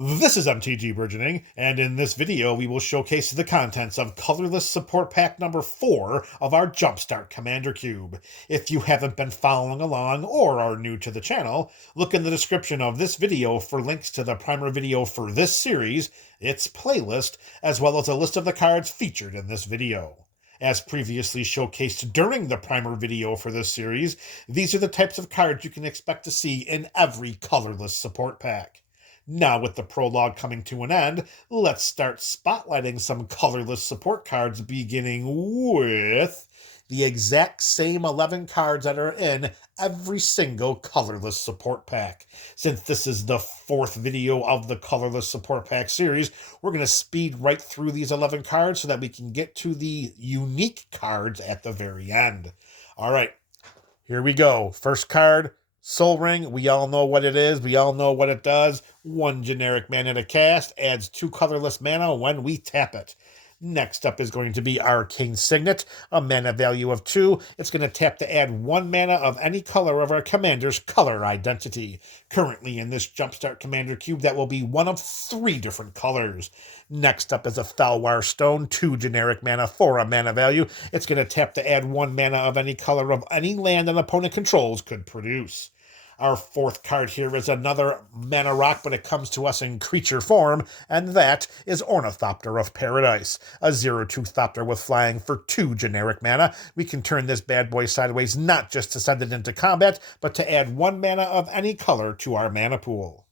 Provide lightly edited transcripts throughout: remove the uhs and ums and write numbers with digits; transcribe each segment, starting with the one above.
This is MTG Burgeoning, and in this video we will showcase the contents of Colorless Support Pack number 4 of our Jumpstart Commander Cube. If you haven't been following along or are new to the channel, look in the description of this video for links to the primer video for this series, its playlist, as well as a list of the cards featured in this video. As previously showcased during the primer video for this series, these are the types of cards you can expect to see in every Colorless Support Pack. Now, with the prologue coming to an end, let's start spotlighting some colorless support cards, beginning with the exact same 11 cards that are in every single colorless support pack. Since this is the 4th video of the colorless support pack series, we're going to speed right through these 11 cards so that we can get to the unique cards at the very end. All right, here we go. First card, Soul Ring. We all know what it is. We all know what it does. 1 generic mana to cast, adds 2 colorless mana when we tap it. Next up is going to be Arcane Signet, a mana value of 2. It's going to tap to add 1 mana of any color of our commander's color identity. Currently in this Jumpstart Commander Cube, that will be one of 3 different colors. Next up is a Felwar Stone, 2 generic mana for a mana value. It's going to tap to add 1 mana of any color of any land an opponent controls could produce. Our 4th card here is another mana rock, but it comes to us in creature form, and that is Ornithopter of Paradise, a 0/2 Thopter with flying for 2 generic mana. We can turn this bad boy sideways not just to send it into combat, but to add 1 mana of any color to our mana pool.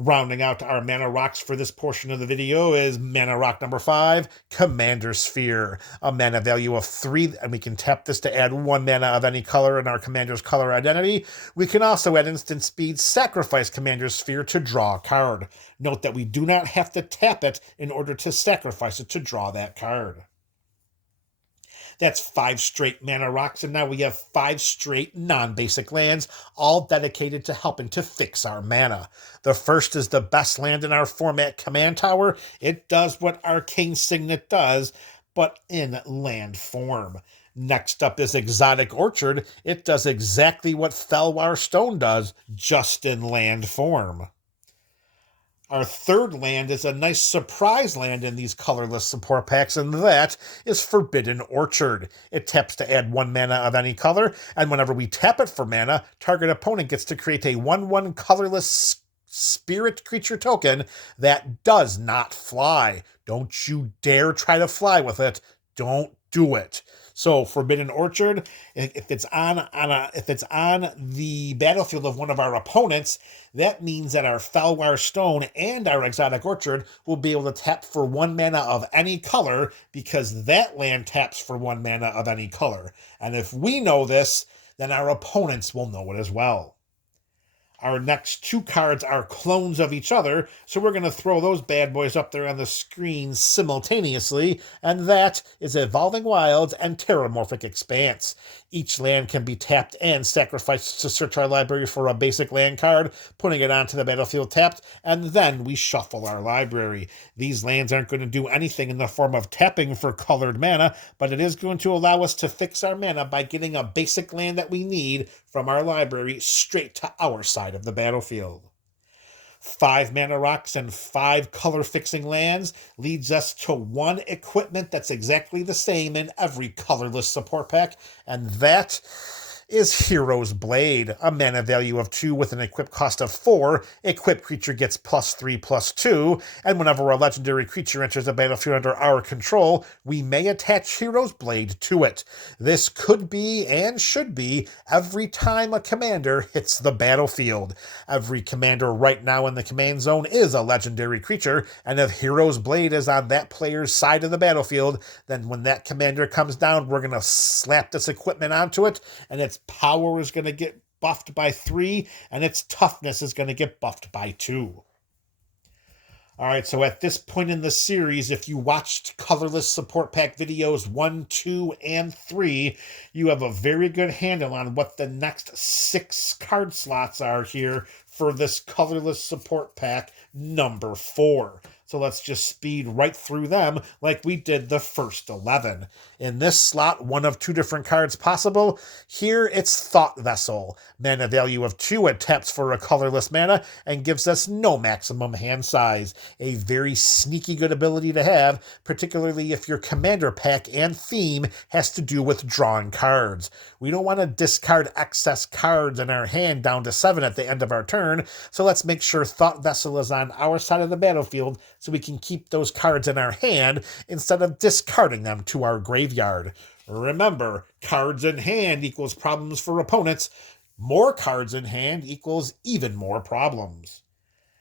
Rounding out our mana rocks for this portion of the video is mana rock number 5, Commander Sphere, a mana value of 3, and we can tap this to add 1 mana of any color in our commander's color identity. We can also at instant speed sacrifice Commander Sphere to draw a card. Note that we do not have to tap it in order to sacrifice it to draw that card. That's 5 straight mana rocks, and now we have 5 straight non-basic lands, all dedicated to helping to fix our mana. The first is the best land in our format, Command Tower. It does what Arcane Signet does, but in land form. Next up is Exotic Orchard. It does exactly what Felwar Stone does, just in land form. Our 3rd land is a nice surprise land in these colorless support packs, and that is Forbidden Orchard. It taps to add 1 mana of any color, and whenever we tap it for mana, target opponent gets to create a 1/1 colorless spirit creature token that does not fly. Don't you dare try to fly with it. Don't do it. So Forbidden Orchard, if it's on the battlefield of one of our opponents, that means that our Felwar Stone and our Exotic Orchard will be able to tap for 1 mana of any color, because that land taps for 1 mana of any color. And if we know this, then our opponents will know it as well. Our next 2 cards are clones of each other, so we're going to throw those bad boys up there on the screen simultaneously, and that is Evolving Wilds and Terramorphic Expanse. Each land can be tapped and sacrificed to search our library for a basic land card, putting it onto the battlefield tapped, and then we shuffle our library. These lands aren't going to do anything in the form of tapping for colored mana, but it is going to allow us to fix our mana by getting a basic land that we need from our library straight to our side of the battlefield. 5 mana rocks and 5 color fixing lands leads us to 1 equipment that's exactly the same in every colorless support pack, and that is Hero's Blade, a mana value of 2 with an equip cost of 4. Equipped creature gets +3/+2, and whenever a legendary creature enters the battlefield under our control, we may attach Hero's Blade to it. This could be and should be every time a commander hits the battlefield. Every commander right now in the command zone is a legendary creature, and if Hero's Blade is on that player's side of the battlefield, then when that commander comes down, we're going to slap this equipment onto it, and its power is going to get buffed by 3, and its toughness is going to get buffed by 2. All right, so at this point in the series, if you watched colorless support pack videos 1, 2, and 3, you have a very good handle on what the next 6 card slots are here for this Colorless Support Pack number 4. So let's just speed right through them like we did the first 11. In this slot, one of 2 different cards possible. Here it's Thought Vessel. Mana value of 2, it taps for a colorless mana and gives us no maximum hand size. A very sneaky good ability to have, particularly if your commander pack and theme has to do with drawing cards. We don't want to discard excess cards in our hand down to 7 at the end of our turn, so let's make sure Thought Vessel is on our side of the battlefield so we can keep those cards in our hand instead of discarding them to our graveyard. Remember, cards in hand equals problems for opponents. More cards in hand equals even more problems.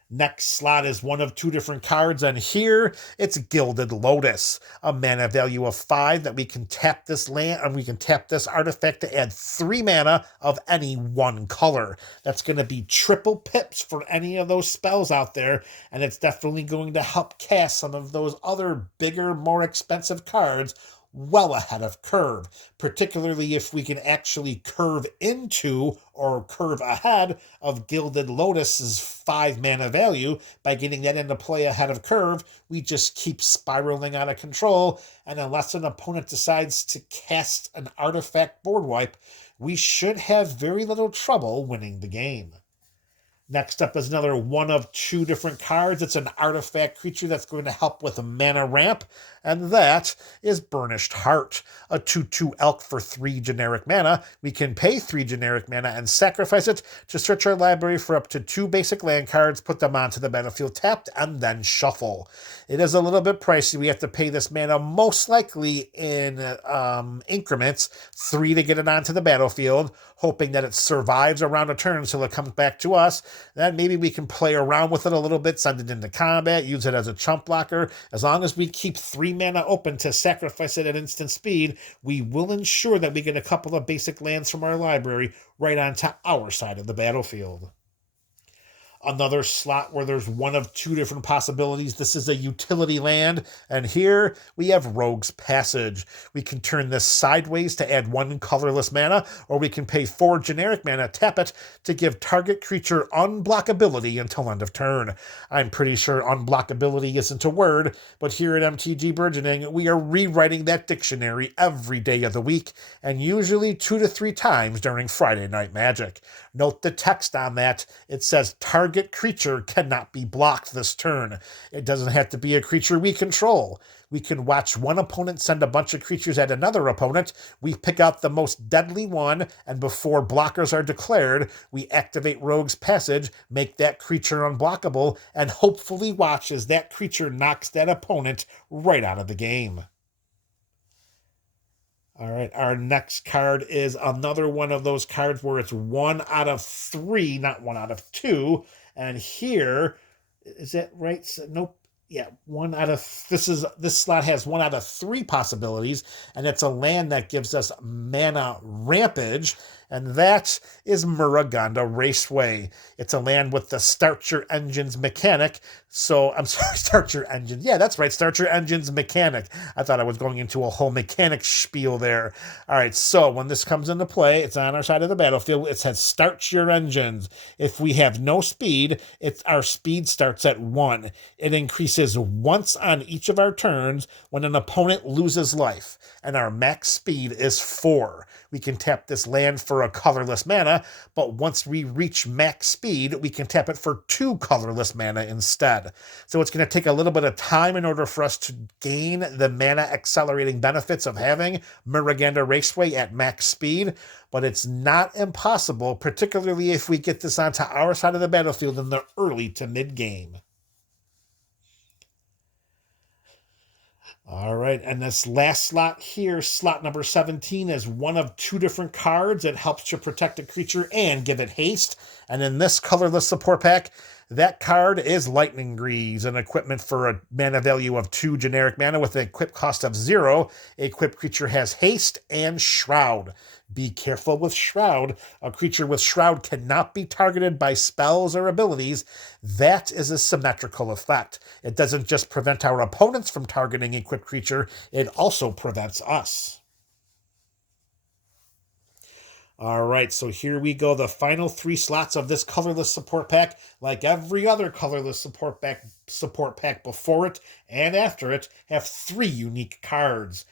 Next slot is one of 2 different cards, and here it's Gilded Lotus, a mana value of 5 that we can tap this land, and we can tap this artifact to add 3 mana of any one color. That's going to be triple pips for any of those spells out there, and it's definitely going to help cast some of those other bigger, more expensive cards well ahead of curve, particularly if we can actually curve into or curve ahead of Gilded Lotus's 5 mana value. By getting that into play ahead of curve, we just keep spiraling out of control, and unless an opponent decides to cast an artifact board wipe, we should have very little trouble winning the game. Next up is another one of 2 different cards. It's an artifact creature that's going to help with a mana ramp, and that is Burnished Heart, a 2/2 elk for 3 generic mana. We can pay 3 generic mana and sacrifice it to search our library for up to 2 basic land cards, put them onto the battlefield tapped, and then shuffle. It is a little bit pricey. We have to pay this mana most likely in increments, 3 to get it onto the battlefield, hoping that it survives around a turn until it comes back to us. Then maybe we can play around with it a little bit, send it into combat, use it as a chump blocker. As long as we keep 3 mana open to sacrifice it at instant speed, we will ensure that we get a couple of basic lands from our library right onto our side of the battlefield. Another slot where there's one of 2 different possibilities. This is a utility land, and here we have Rogue's Passage. We can turn this sideways to add 1 colorless mana, or we can pay 4 generic mana, tap it, to give target creature unblockability until end of turn. I'm pretty sure unblockability isn't a word, but here at MTG Burgeoning, we are rewriting that dictionary every day of the week, and usually 2 to 3 times during Friday Night Magic. Note the text on that. It says target creature cannot be blocked this turn. It doesn't have to be a creature we control. We can watch one opponent send a bunch of creatures at another opponent. We pick out the most deadly one, and before blockers are declared, we activate Rogue's Passage, make that creature unblockable, and hopefully watch as that creature knocks that opponent right out of the game. All right, our next card is another one of those cards where it's 1 out of 3, not 1 out of 2. And here, is that right? So, nope. Yeah, this slot has 1 out of 3 possibilities, and it's a land that gives us mana rampage, and that is Muraganda Raceway. It's a land with the Start Your Engines mechanic. Start Your Engines. Yeah, that's right, Start Your Engines mechanic. I thought I was going into a whole mechanic spiel there. All right, so when this comes into play, it's on our side of the battlefield. It says Start Your Engines. If we have no speed, our speed starts at 1. It increases once on each of our turns when an opponent loses life, and our max speed is 4. We can tap this land for a colorless mana, but once we reach max speed, we can tap it for 2 colorless mana instead. So it's going to take a little bit of time in order for us to gain the mana accelerating benefits of having Muraganda Raceway at max speed, but it's not impossible, particularly if we get this onto our side of the battlefield in the early to mid game. All right, and this last slot here, slot number 17, is one of 2 different cards. It helps to protect a creature and give it haste. And in this colorless support pack, that card is Lightning Greaves, an equipment for a mana value of 2 generic mana with an equip cost of 0. Equipped creature has haste and Shroud. Be careful with Shroud. A creature with Shroud cannot be targeted by spells or abilities. That is a symmetrical effect. It doesn't just prevent our opponents from targeting equipped creature, it also prevents us. All right, so here we go. The final 3 slots of this colorless support pack, like every other colorless support pack before it and after it, have 3 unique cards.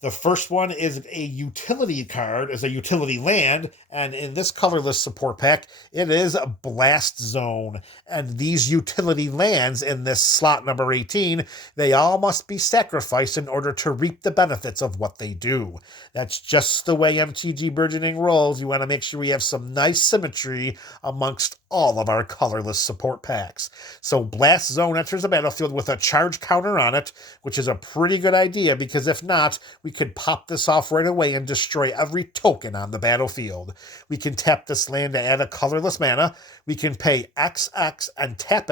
The first one is a utility card, is a utility land, and in this colorless support pack, it is Blast Zone. And these utility lands in this slot number 18, they all must be sacrificed in order to reap the benefits of what they do. That's just the way MTG Burgeoning rolls. You want to make sure we have some nice symmetry amongst all of our colorless support packs. So Blast Zone enters the battlefield with a charge counter on it, which is a pretty good idea because if not, we could pop this off right away and destroy every token on the battlefield. We can tap this land to add a colorless mana. We can pay XX and tap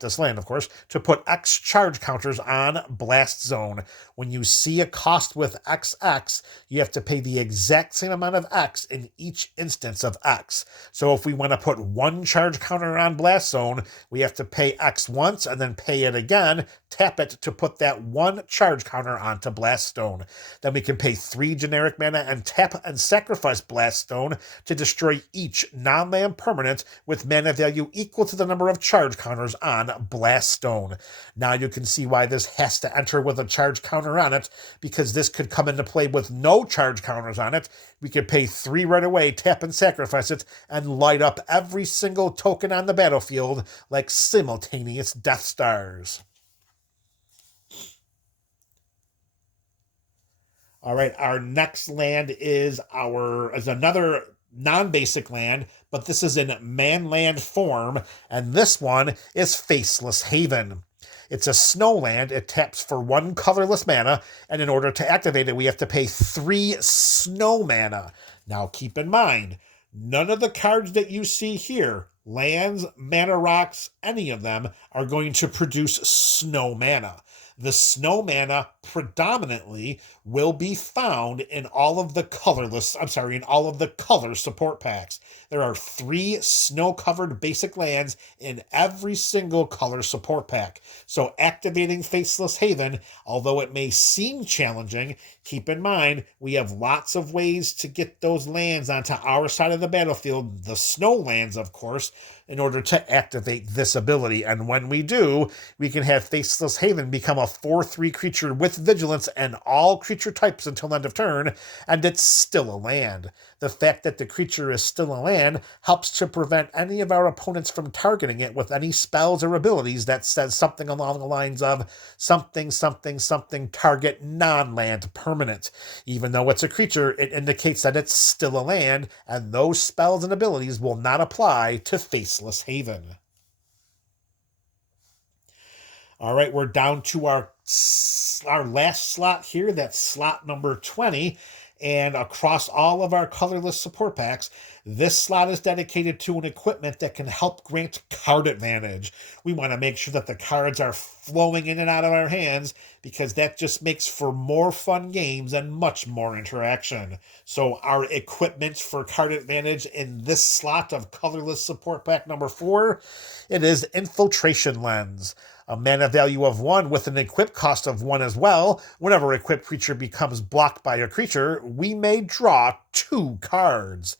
this land, of course, to put X charge counters on Blast Zone. When you see a cost with XX, you have to pay the exact same amount of X in each instance of X. So if we want to put 1 charge counter on Blast Zone, we have to pay X once and then pay it again, tap it to put that 1 charge counter onto Blast Zone. Then we can pay 3 generic mana and tap and sacrifice Blast Stone to destroy each non-land permanent with mana value equal to the number of charge counters on Blast Stone. Now you can see why this has to enter with a charge counter on it, because this could come into play with no charge counters on it. We could pay 3 right away, tap and sacrifice it, and light up every single token on the battlefield like simultaneous Death Stars. All right, our next land is another non-basic land, but this is in manland form, and this one is Faceless Haven. It's a snow land. It taps for 1 colorless mana, and in order to activate it, we have to pay 3 snow mana. Now keep in mind, none of the cards that you see here, lands, mana rocks, any of them, are going to produce snow mana. The snow mana predominantly will be found in all of the color support packs. There are 3 snow-covered basic lands in every single color support pack. So activating Faceless Haven, although it may seem challenging, keep in mind we have lots of ways to get those lands onto our side of the battlefield, the snow lands, of course, in order to activate this ability. And when we do, we can have Faceless Haven become a 4/3 creature with vigilance and all creature types until end of turn, and it's still a land. The fact that the creature is still a land helps to prevent any of our opponents from targeting it with any spells or abilities that says something along the lines of something target non-land permanent. Even though it's a creature, it indicates that it's still a land, and those spells and abilities will not apply to Faceless Haven. All right, we're down to our last slot here. That's slot number 20. And across all of our colorless support packs, this slot is dedicated to an equipment that can help grant card advantage. We want to make sure that the cards are flowing in and out of our hands, because that just makes for more fun games and much more interaction. So our equipment for card advantage in this slot of colorless support pack number 4, it is Infiltration Lens. A mana value of 1 with an equip cost of 1 as well. Whenever equipped creature becomes blocked by a creature, we may draw 2 cards.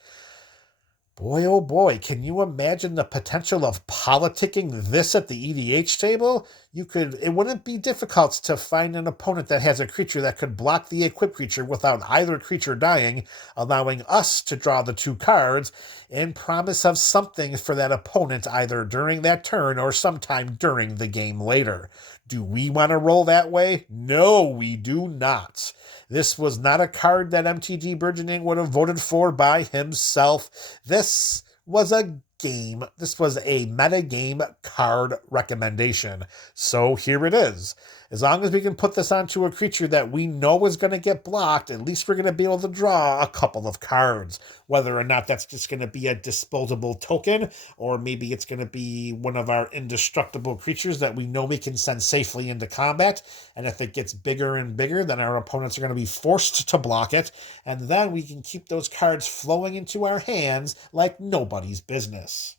Boy, oh boy, can you imagine the potential of politicking this at the EDH table? It wouldn't be difficult to find an opponent that has a creature that could block the equipped creature without either creature dying, allowing us to draw the 2 cards in promise of something for that opponent either during that turn or sometime during the game later. Do we want to roll that way? No, we do not. This was not a card that MTG Burgeoning would have voted for by himself. This was a metagame card recommendation. So here it is. As long as we can put this onto a creature that we know is going to get blocked, at least we're going to be able to draw a couple of cards. Whether or not that's just going to be a disposable token, or maybe it's going to be one of our indestructible creatures that we know we can send safely into combat. And if it gets bigger and bigger, then our opponents are going to be forced to block it. And then we can keep those cards flowing into our hands like nobody's business.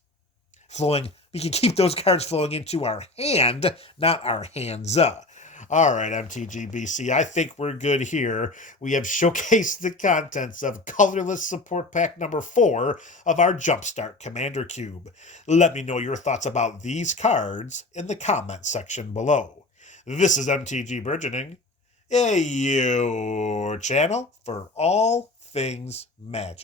We can keep those cards flowing into our hand, not our hands. All right, MTGBC, I think we're good here. We have showcased the contents of Colorless Support Pack number 4 of our Jumpstart Commander Cube. Let me know your thoughts about these cards in the comment section below. This is MTG Burgeoning, your channel for all things Magic.